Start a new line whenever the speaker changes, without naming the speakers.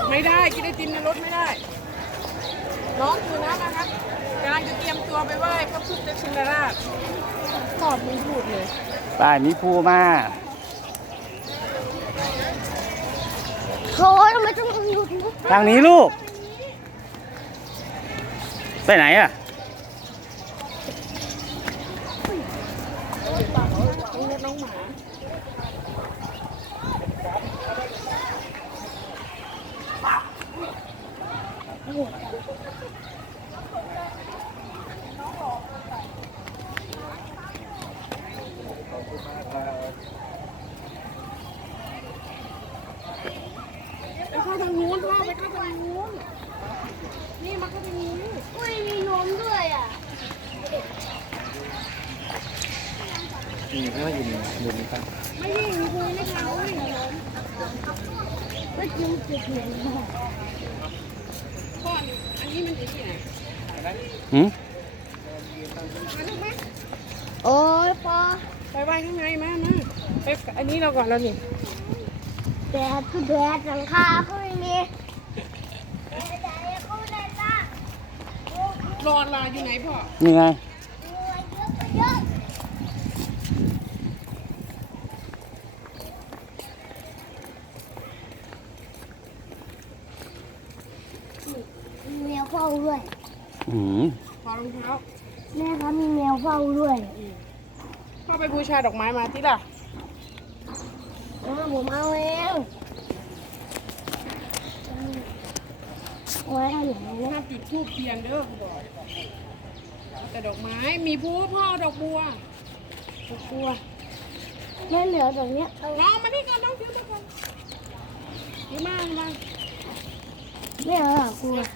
ไม่ได้กินไอติมในรถไม่ได้น้องคือนะครับกำลังจะเตรียมตัวไปไหว้พระพุทธชินราชตอบไม่พูดเลย
ป้ายมีภูมา
โอ้ยทำไมต้องอยู่ตรงนี้
ทางนี้ลูก ไปไหนอ่ะ
ต้องรถน้องหมาไปเข้าทางนู้นพ่อไปเข้าทางนู้นนี่มาเข้าทางนี้
อุ้ยมีนมด้วยอ่ะ
ไม่ว่าอยู่นี่ครับ
ไม่วิ่งมีคุยไม่เขาวิ่ง
ไม่จริงจุดเหมือนกัน
พ่ออันนี้มันอยู่ที่ไหน
หืม
มาลูกไหม
โอ้ยพอ
ไปไหว้ข้างในมาไปอันนี้เราก่อนแล้วนี่
แดดคือแดดหลังคาก็ไม่มีแดดก็ไม่ได้จ้าร
ออยู่ไหนพ่อ
นี่ไง
เยอะมีแมวเฝ้าด้วย
หืม
พอรองเท้า
แม่ครับมีแมวเฝ้าด้วย
พ่อไปบูชาดอกไม้มาที่ล่ะ
ผมเอาเองไว้ทำอย่างนี้
ห้ามจุดธูปเทียนเด้อแต่ดอกไม้มีผู้พ่อดอกบัวดอกบัว
แม่เหลือตรงเนี้ย
น้องมานี่ก่อนน้องถือตัวก่อนนี่มา
ไม่เอาหรอกกลัว